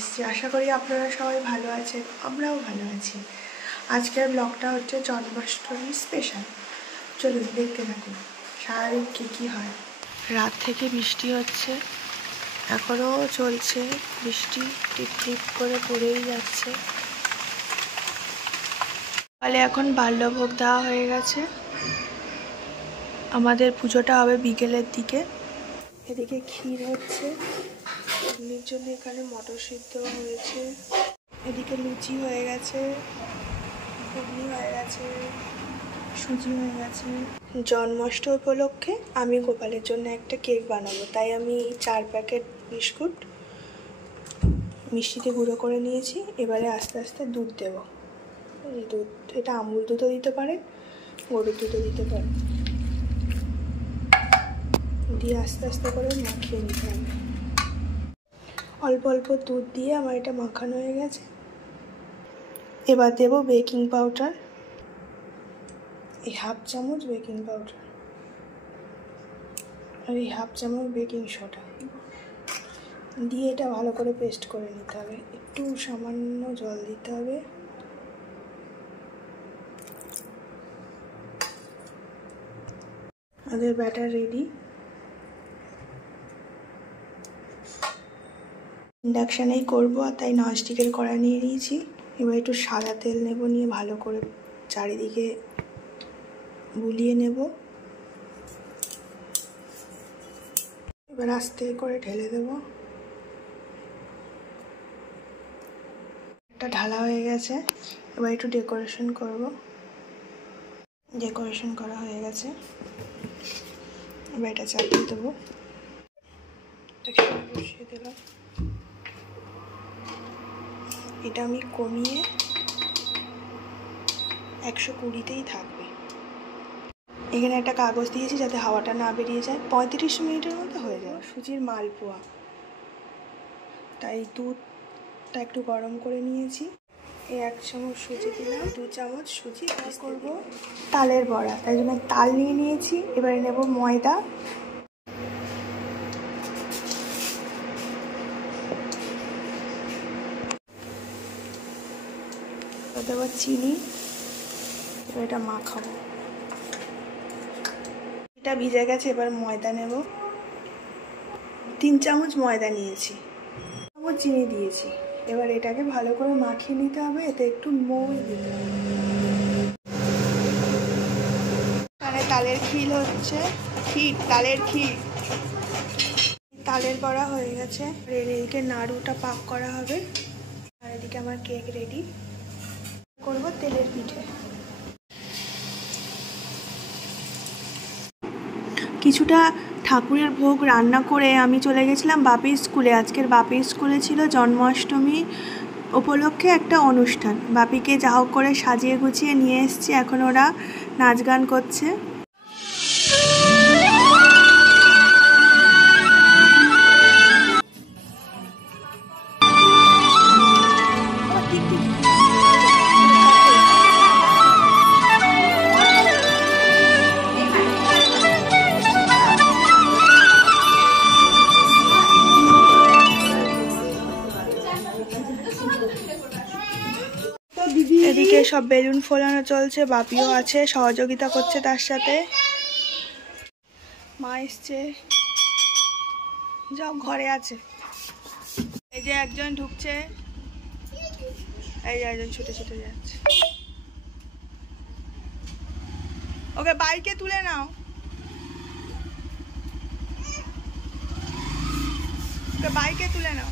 এসেছি। আশা করি আপনারা সবাই ভালো আছেন, আমরাও ভালো আছি। আজকের ব্লগটা হচ্ছে জন্মাষ্টমী স্পেশাল। চলুন দেখতে থাকুন সারাদিন কী হয়। রাত থেকে বৃষ্টি হচ্ছে, এখনও চলছে বৃষ্টি, টিপ টিপ করে পড়েই যাচ্ছে। ফলে এখন বাল্যভোগ দেওয়া হয়ে গেছে। আমাদের পুজোটা হবে বিকেলের দিকে। এদিকে ক্ষীর হচ্ছে, অগ্নির জন্য এখানে মটর সিদ্ধ হয়েছে, এদিকে লুচি হয়ে গেছে, ঘুগনি হয়ে গেছে, সুজি হয়ে গেছে। জন্মাষ্টমী উপলক্ষে আমি গোপালের জন্য একটা কেক বানাবো, তাই আমি 4 প্যাকেট বিস্কুট মিষ্টিতে গুঁড়ো করে নিয়েছি। এবারে আস্তে আস্তে দুধ দেব। এই দুধ, এটা আমুল দুধও দিতে পারেন, গরুর দুধও দিতে পারেন। দিয়ে আস্তে আস্তে করে মাখিয়ে নিতে হবে। অল্প অল্প দুধ দিয়ে আমার এটা মাখানো হয়ে গেছে। এবার দেব বেকিং পাউডার, এই 1/2 চামচ বেকিং পাউডার, আর এই 1/2 চামচ বেকিং সোডা দিয়ে এটা ভালো করে পেস্ট করে নিতে হবে। একটু সামান্য জল দিতে হবে। আমাদের ব্যাটার রেডি। ইন্ডাকশানেই করবো, আর তাই ননস্টিকের কড়াই নিয়ে নিয়েছি। এবার একটু সাদা তেল নেব, নিয়ে ভালো করে চারিদিকে বুলিয়ে নেব। এবার আস্তে করে ঢেলে দেব। একটা ঢালা হয়ে গেছে, এবার একটু ডেকোরেশন করব। ডেকোরেশন করা হয়ে গেছে, এবার এটা চাপিয়ে দেবো। বসিয়ে দিলাম। এটা আমি কমিয়ে 120তেই থাকবে। এখানে একটা কাগজ দিয়েছি যাতে হাওয়াটা না বেরিয়ে যায়। 35 মিনিটের মধ্যে হয়ে যায়। সুজির মালপোয়া, তাই দুধটা একটু গরম করে নিয়েছি। 1 চামচ সুজি দিলাম, 2 চামচ সুজি করব তালের বড়া, তাই জন্য তাল নিয়ে নিয়েছি। এবারে নেব ময়দা, দেবো চিনি। এবার এটা মাখাবো। এটা ভিজে গেছে, এবার ময়দা নেব। 3 চামচ ময়দা নিয়েছি, 1 চামচ চিনি দিয়েছি। এবার এটাকে ভালো করে মাখিয়ে নিতে হবে। এতে একটু মৌরি দিতে হবে। এখানে তালের ক্ষীর হচ্ছে, তালের ক্ষীর। তালের বড়া হয়ে গেছে, এদিকে নাড়ুটা পাক করা হবে। আর এদিকে আমার কেক রেডি। করব তেলের পিঠে। কিছুটা ঠাকুরের ভোগ রান্না করে আমি চলে গেছিলাম বাপির স্কুলে। আজকের বাপির স্কুলে ছিল জন্মাষ্টমী উপলক্ষে একটা অনুষ্ঠান। বাপিকে যা হোক করে সাজিয়ে গুছিয়ে নিয়ে এসেছি, এখন ওরা নাচ গান করছে। এদিকে সব বেলুন ফোলানো চলছে, বাপিও আছে, সহযোগিতা করছে তার সাথে। মা এসছে, যাও ঘরে আছে। এই যে একজন ঢুকছে, এই যে একজন ছুটে ছুটে যাচ্ছে। ওকে বাইকে তুলে নাও, ওকে বাইকে তুলে নাও।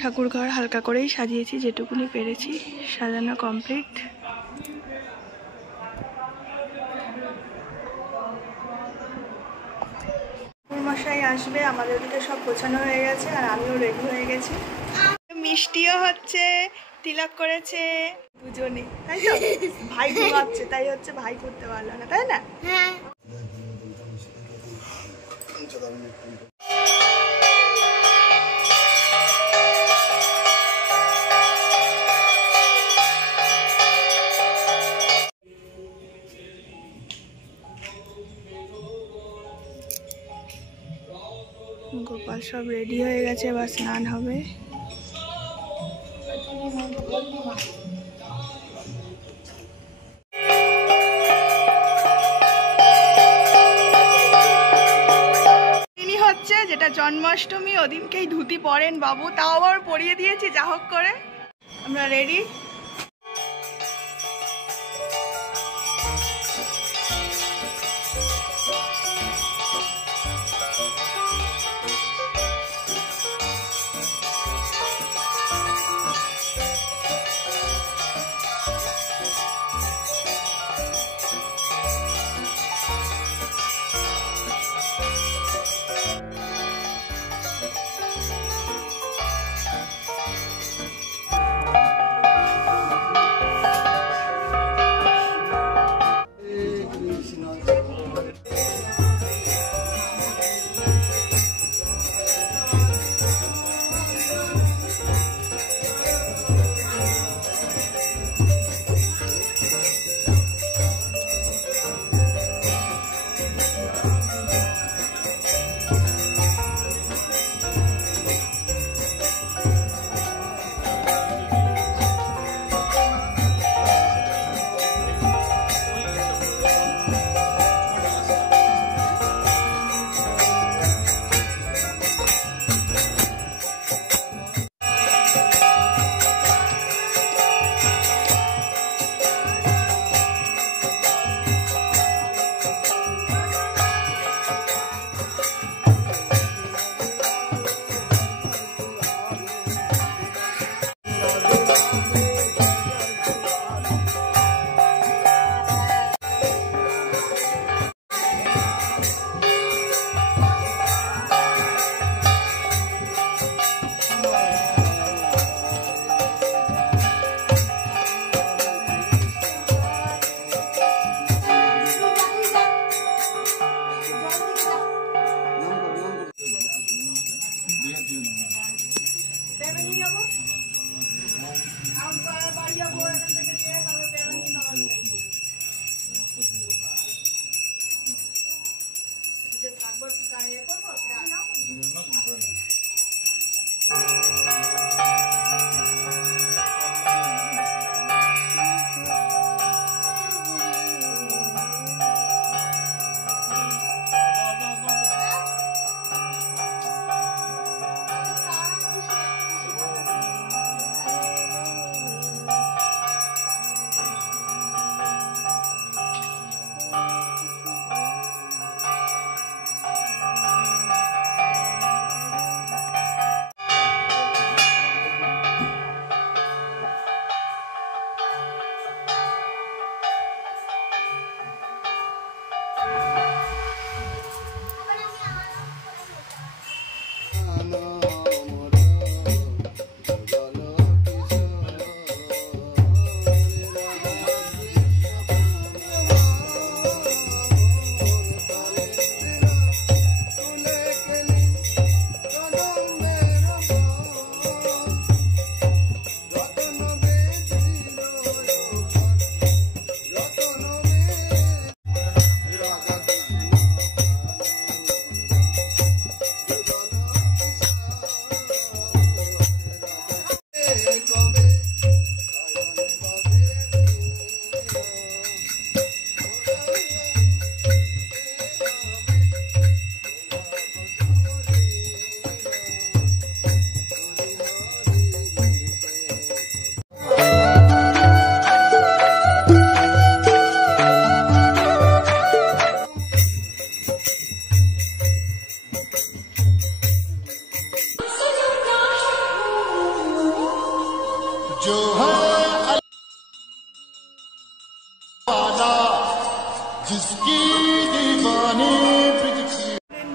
ঠাকুর ঘর হালকা করেই সাজিয়েছি, যেটুকুনি পেরেছি। সাজানো কমপ্লিট। মশাই আসবে, আমাদের ওদিকে সব গোছানো হয়ে গেছে, আর আমিও রেডি হয়ে গেছি। মিষ্টিও হচ্ছে, তিলক করেছে দুজনে, তাই তো? ভাই ঘুমাচ্ছে, তাই হচ্ছে ভাই করতে পারলো না, তাই না? হ্যাঁ। গোপাল সব রেডি হয়ে গেছে, এবার স্নান হবে। হচ্ছে যেটা জন্মাষ্টমী, ওদিনকেই ধুতি পরেন বাবু, তাও আবার পরিয়ে দিয়েছি, যা হোক করে আমরা রেডি।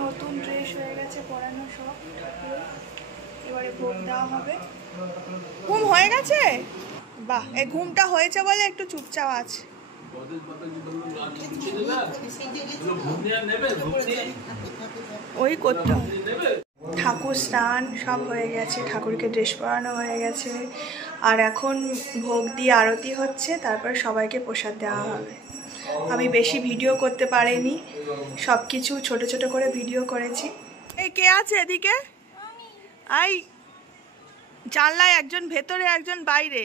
নতুন ড্রেস হয়ে গেছে পরানো সব, এবারে ভোগ দেওয়া হবে। ঘুম হয়ে গেছে? বাহ, এই ঘুমটা হয়েছে বলে একটু চুপচাপ আছে। ওই করতে হবে। ঠাকুর স্নান সব হয়ে গেছে, ঠাকুরকে ড্রেস পরানো হয়ে গেছে, আর এখন ভোগ দিয়ে আরতি হচ্ছে, তারপর সবাইকে প্রসাদ দেওয়া হবে। আমি বেশি ভিডিও করতে পারিনি, সব কিছু ছোট ছোট করে ভিডিও করেছি। এই কে আছে এদিকে? আই জানলায় একজন ভেতরে একজন বাইরে।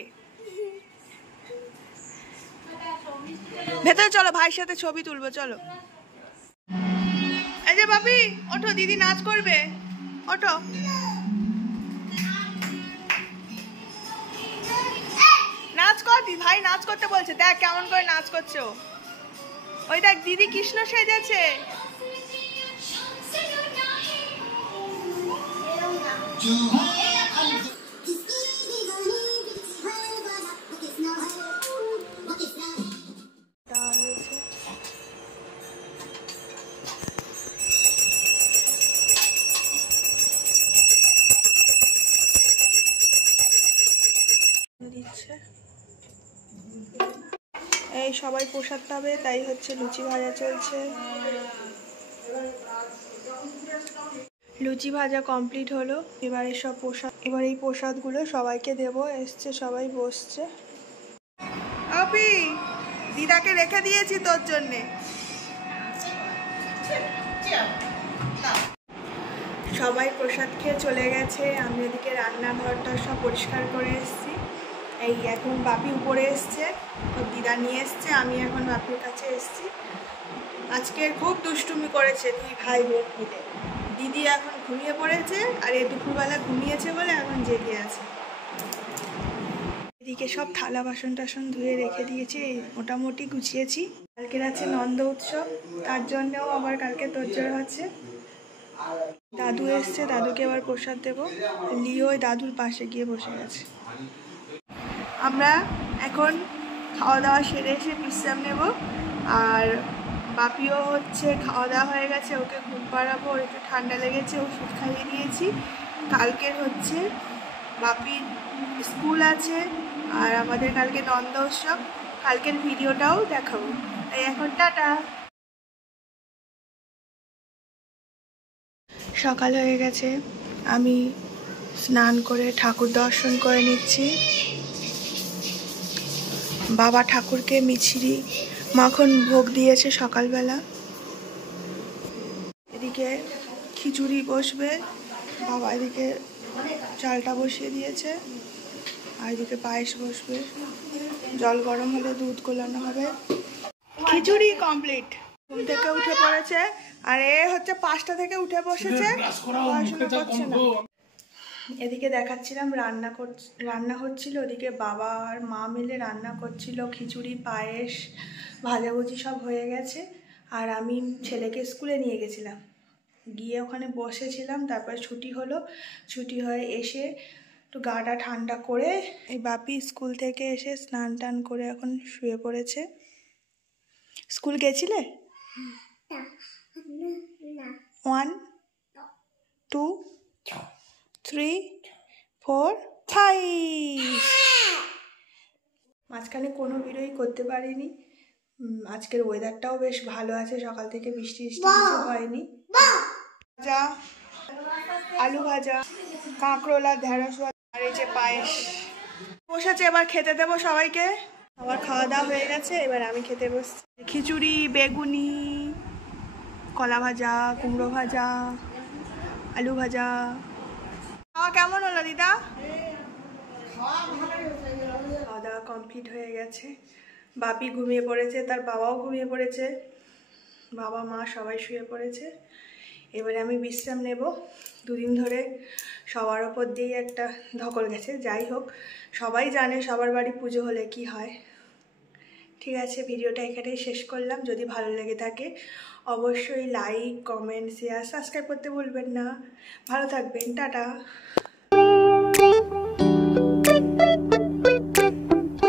ভেতরে চলো, ভাইয়ের সাথে ছবি তুলবো চলো। এই যে বাপি ওঠো, দিদি নাচ করবে, ওঠো। নাচ কর, ভাই নাচ করতে বলছে, দেখ কেমন করে নাচ করছে ও। ওই দেখ দিদি কৃষ্ণ সেজেছে। এই সবাই প্রসাদ পাবে, তাই হচ্ছে লুচি ভাজা চলছে। লুচি ভাজা কমপ্লিট হলো, এবারে সব প্রসাদ, এবার এই প্রসাদগুলো সবাইকে দেবো। এসছে সবাই, বসছে। আপি দিদাকে রেখে দিয়েছি তোর জন্যে। সবাই প্রসাদ খেয়ে চলে গেছে, আমি এদিকে রান্নাঘরটা সব পরিষ্কার করে এসেছি। এই এখন বাপি উপরে এসছে, ওর দিদা নিয়ে এসছে, আমি এখন বাপির কাছে এসছি। আজকে খুব দুষ্টুমি করেছে দুই ভাই বোন মিলে। দিদি এখন ঘুমিয়ে পড়েছে, আর এই দুপুরবেলা ঘুমিয়েছে বলে এখন জেগে আছে। এদিকে সব থালা বাসন টাসন ধুয়ে রেখে দিয়েছি, মোটামুটি গুছিয়েছি। কালকের আছে নন্দ উৎসব, তার জন্যও আবার কালকে তোড়জোড় হচ্ছে। দাদু এসছে, দাদুকে আবার প্রসাদ দেবো। লিও ওই দাদুর পাশে গিয়ে বসে গেছে। আমরা এখন খাওয়া দাওয়া সেরে এসে বিশ্রাম নেব। আর বাপিও হচ্ছে খাওয়া দাওয়া হয়ে গেছে, ওকে ঘুম পাড়াবো। ওর একটু ঠান্ডা লেগেছে, ওষুধ খাইয়ে দিয়েছি। কালকের হচ্ছে বাপির স্কুল আছে, আর আমাদের কালকে নন্দ উৎসব, কালকের ভিডিওটাও দেখাবো। তাই এখন টাটা। সকাল হয়ে গেছে, আমি স্নান করে ঠাকুর দর্শন করে নিচ্ছি। বাবা ঠাকুরকে মিছরি মাখন ভোগ দিয়েছে সকালবেলা। এদিকে খিচুড়ি বসবে, বাবা এদিকে চালটা বসিয়ে দিয়েছে, আর এদিকে পায়েস বসবে। জল গরম হলে দুধ গোলানো হবে। খিচুড়ি কমপ্লিট। ঘুম থেকে উঠে পড়েছে, আর এ হচ্ছে 5টা থেকে উঠে বসেছে, পড়াশোনা করছে না। এদিকে দেখাচ্ছিলাম রান্না হচ্ছিল, ওদিকে বাবা আর মা মিলে রান্না করছিল। খিচুড়ি, পায়েস, ভাজাভুজি সব হয়ে গেছে। আর আমি ছেলেকে স্কুলে নিয়ে গেছিলাম, গিয়ে ওখানে বসেছিলাম। তারপর ছুটি হলো, ছুটি হয়ে এসে একটু গাটা ঠান্ডা করে এই বাপি স্কুল থেকে এসে স্নান টান করে এখন শুয়ে পড়েছে। স্কুল গেছিলে? 1 2 3 4 5। মাঝখানে কোনো ভিডিওই করতে পারিনি। আজকের ওয়েদারটাও বেশ ভালো আছে, সকাল থেকে বৃষ্টি কিছু হয়নি। ভাজা, আলু ভাজা, কাঁকরোলা, ঢেঁড়স, আর এই যে পায়েস বসেছে। এবার খেতে দেবো সবাইকে। আমার খাওয়া দাওয়া হয়ে গেছে, এবার আমি খেতে বসছি। খিচুড়ি, বেগুনি, কলা ভাজা, কুমড়ো ভাজা, আলু ভাজা। খাওয়া কেমন হলো দিদা? খাওয়া দাওয়া কমপ্লিট হয়ে গেছে। বাপি ঘুমিয়ে পড়েছে, তার বাবাও ঘুমিয়ে পড়েছে, বাবা মা সবাই শুয়ে পড়েছে। এবারে আমি বিশ্রাম নেব। দুদিন ধরে সবার ওপর দিয়েই একটা ধকল গেছে। যাই হোক, সবাই জানে সবার বাড়ি পুজো হলে কি হয়। ঠিক আছে, ভিডিওটা এখানেই শেষ করলাম। যদি ভালো লেগে থাকে অবশ্যই লাইক, কমেন্ট, শেয়ার, সাবস্ক্রাইব করতে ভুলবেন না। ভালো থাকবেন, টাটা।